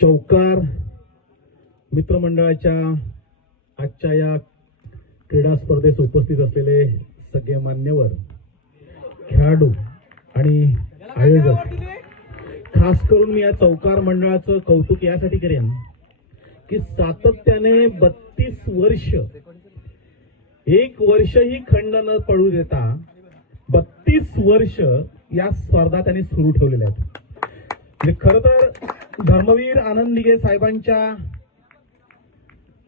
चौकार मित्रमंडळाच्या आजच्या या क्रीडा स्पर्धेस उपस्थित असलेले सगळे मान्यवर खेळाडू आणि आयोजक खास करून मी या चौकार मंडळाचं कौतुक यासाठी करेन की सातत्याने बत्तीस वर्ष एक वर्षही खंड न पडू देता बत्तीस वर्ष या स्पर्धा त्यांनी सुरू ठेवलेल्या आहेत. म्हणजे खर तर धर्मवीर आनंद दिघे साहेबांच्या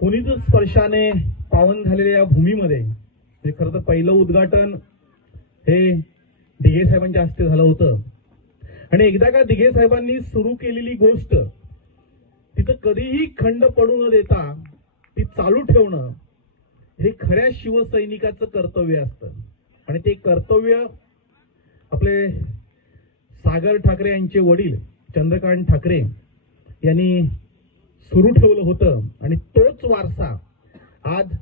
पुनीत स्पर्शाने पावन झालेल्या या भूमीमध्ये म्हणजे खरं तर पहिलं उद्घाटन हे दिघे साहेबांच्या हस्ते झालं होतं. आणि एकदा का दिघे साहेबांनी सुरू केलेली गोष्ट तिथं कधीही खंड पडू न देता ती चालू ठेवणं हे खऱ्या शिवसैनिकाचं कर्तव्य असतं. आणि ते कर्तव्य आपले सागर ठाकरे यांचे वडील चंद्रकांत ठाकरे यांनी सुरू ठेवलं होतं आणि तोच वारसा आज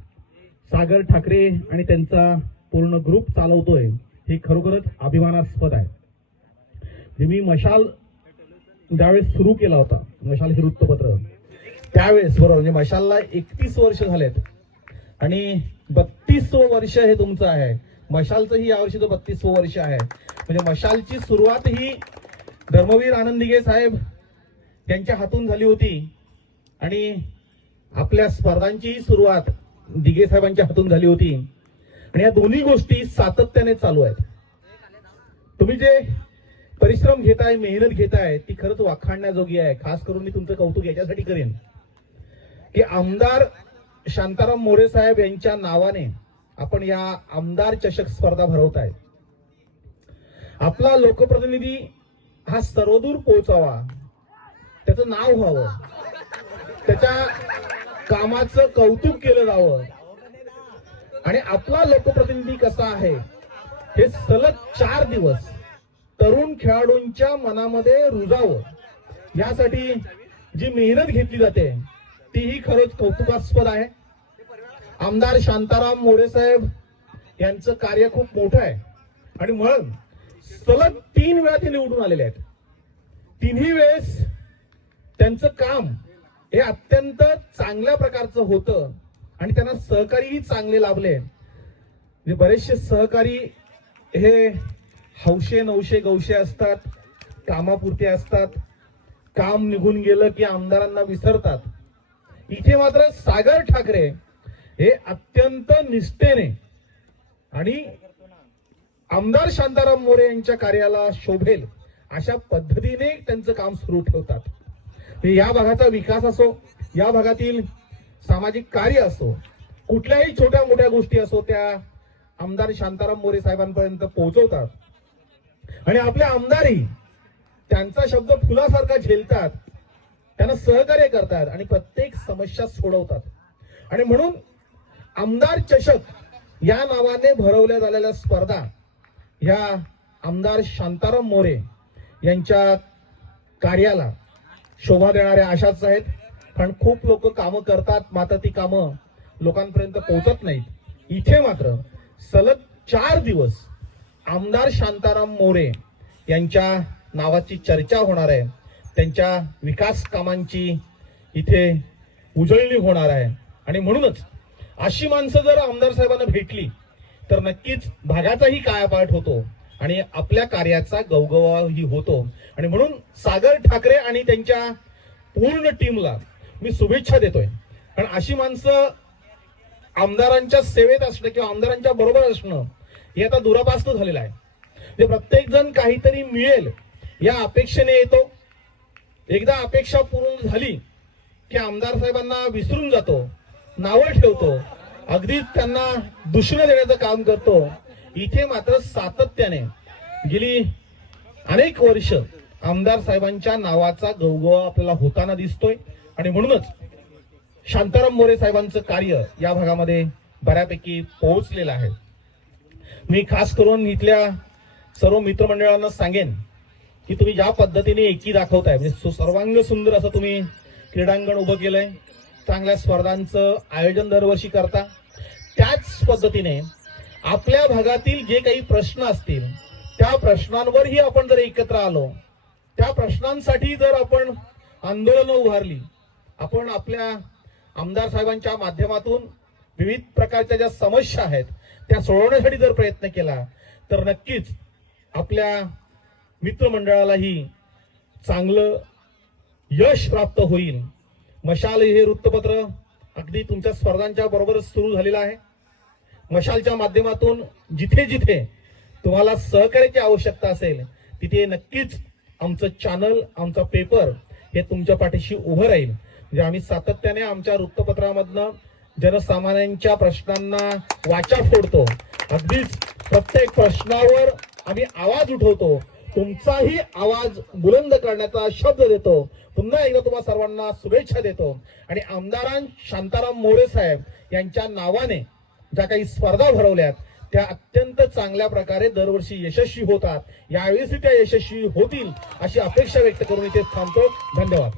सागर ठाकरे आणि त्यांचा पूर्ण ग्रुप चालवतोय हे खरोखरच अभिमानास्पद आहे. म्हणजे मी मशाल ज्यावेळेस सुरू केला होता मशाल हे वृत्तपत्र त्यावेळेस बरोबर म्हणजे मशालला एकतीस वर्ष झालेत आणि बत्तीस वर्ष हे तुमचं आहे. मशालचं ही यावर्षीचं बत्तीस वर्ष आहे. म्हणजे मशालची सुरुवात ही धर्मवीर आनंद दिघे साहेब यांच्या हातून झाली होती आणि आपल्या स्पर्धांचीही सुरुवात दिघे साहेबांच्या हातून झाली होती. आणि या दोन्ही गोष्टी सातत्याने चालू आहेत. तुम्ही जे परिश्रम घेताय मेहनत घेताय ती खरंच वाखाणण्याजोगी आहे. खास करून मी तुमचं कौतुक याच्यासाठी करेन. की आमदार शांताराम मोरे साहेब यांच्या नावाने आपण या आमदार चषक स्पर्धा भरवत आहे. आपला लोकप्रतिनिधी हा सर्वदूर पोहोचावा. त्याचं नाव व्हावं. त्याच्या कामाचं कौतुक केलं जावं. आणि आपला लोकप्रतिनिधी कसा आहे हे सलग चार दिवस तरुण खेळाडूंच्या मनामध्ये रुजावं. यासाठी जी मेहनत घेतली जाते तीही खरंच कौतुकास्पद आहे. आमदार शांताराम मोरे साहेब यांचं कार्य खूप मोठं आहे. आणि म्हणून सलग तीन वेळा ते निवडून आलेले आहेत. तिन्ही वेळेस त्यांचं काम हे अत्यंत चांगल्या प्रकारचं होतं आणि त्यांना सहकारीही चांगले लाभले. म्हणजे बरेचसे सहकारी हे हौशे नवशे गौशे असतात कामापुरते असतात. काम निघून गेलं की आमदारांना विसरतात. इथे मात्र सागर ठाकरे हे अत्यंत निष्ठेने आणि आमदार शांताराम मोरे यांच्या कार्याला शोभेल अशा पद्धतीने त्यांचं काम सुरू ठेवतात. या भागाचा विकास असो या भागातील सामाजिक कार्य असो कुठल्याही छोट्या मोठ्या गोष्टी असो त्या आमदार शांताराम मोरे साहेबांपर्यंत पोहोचवतात. आणि आपले आमदारही त्यांचा शब्द फुलासारखा झेलतात त्यांना सहकार्य करतात आणि प्रत्येक समस्या सोडवतात. आणि म्हणून आमदार चषक या नावाने भरवल्या झालेल्या स्पर्धा ह्या आमदार शांताराम मोरे यांच्या कार्याला शोभा देणाऱ्या अशाच आहेत. कारण खूप लोक कामं करतात मात्र ती कामं लोकांपर्यंत पोहोचत नाहीत. इथे मात्र सलग चार दिवस आमदार शांताराम मोरे यांच्या नावाची चर्चा होणार आहे. त्यांच्या विकास कामांची इथे उजळणी होणार आहे. आणि म्हणूनच अशी माणसं जर आमदार साहेबांना भेटली तर नक्कीच भागाचाही कायापाठ होतो आणि आपल्या कार्याचा गवगवाही होतो. आणि म्हणून सागर ठाकरे आणि त्यांच्या पूर्ण टीमला मी शुभेच्छा देतोय. कारण अशी माणसं आमदारांच्या सेवेत असणं किंवा आमदारांच्या बरोबर असणं हे आता दुरापास्त झालेलं आहे. म्हणजे प्रत्येक जण काहीतरी मिळेल या अपेक्षेने येतो. एकदा अपेक्षा पूर्ण झाली की आमदार साहेबांना विसरून जातो नावं ठेवतो अगदीच त्यांना दुष्ण देण्याचं काम करतो इथे मात्र सातत्याने गेली अनेक वर्ष आमदार साहेबांच्या नावाचा गौगवा आपल्याला होताना दिसतोय. आणि म्हणूनच शांताराम मोरे साहेबांचं कार्य या भागामध्ये बऱ्यापैकी पोहोचलेलं आहे. मी खास करून इथल्या सर्व मित्रमंडळांना सांगेन की तुम्ही ज्या पद्धतीने एकी दाखवताय म्हणजे सर्वांग सुंदर असं तुम्ही क्रीडांगण उभं केलंय चांगल्या स्पर्धांचं आयोजन दरवर्षी करता. त्याच पद्धतीने आपल्या भागातील जे काही प्रश्न असतील त्या प्रश्नांवरही आपण जर एकत्र आलो त्या प्रश्नांसाठी जर आपण आंदोलनं उभारली आपण आपल्या आमदार साहेबांच्या माध्यमातून विविध प्रकारच्या ज्या समस्या आहेत त्या सोडवण्यासाठी जर प्रयत्न केला तर नक्कीच आपल्या मित्रमंडळालाही चांगलं यश प्राप्त होईल. मशाल हे वृत्तपत्र अगदी तुमच्या स्पर्धांच्या बरोबरच सुरू झालेलं आहे. मशालच्या माध्यमातून जिथे जिथे तुम्हाला सहकार्याची आवश्यकता असेल तिथे नक्कीच आमचं चॅनल आमचा पेपर हे तुमच्या पाठीशी उभं राहील. म्हणजे आम्ही सातत्याने आमच्या वृत्तपत्रामधनं जनसामान्यांच्या प्रश्नांना वाचा फोडतो. अगदीच प्रत्येक प्रश्नावर आम्ही आवाज उठवतो. तुमचाही आवाज बुलंद करण्याचा शब्द देतो. पुन्हा एकदा तुम्हा सर्वांना शुभेच्छा देतो. आणि आमदारां शांताराम मोरे साहेब यांच्या नावाने ज्या काही स्पर्धा भरवल्यात त्या अत्यंत चांगल्या प्रकारे दरवर्षी यशस्वी होतात. यावेळेस त्या यशस्वी होतील अशी अपेक्षा व्यक्त करून इथे थांबतो. धन्यवाद.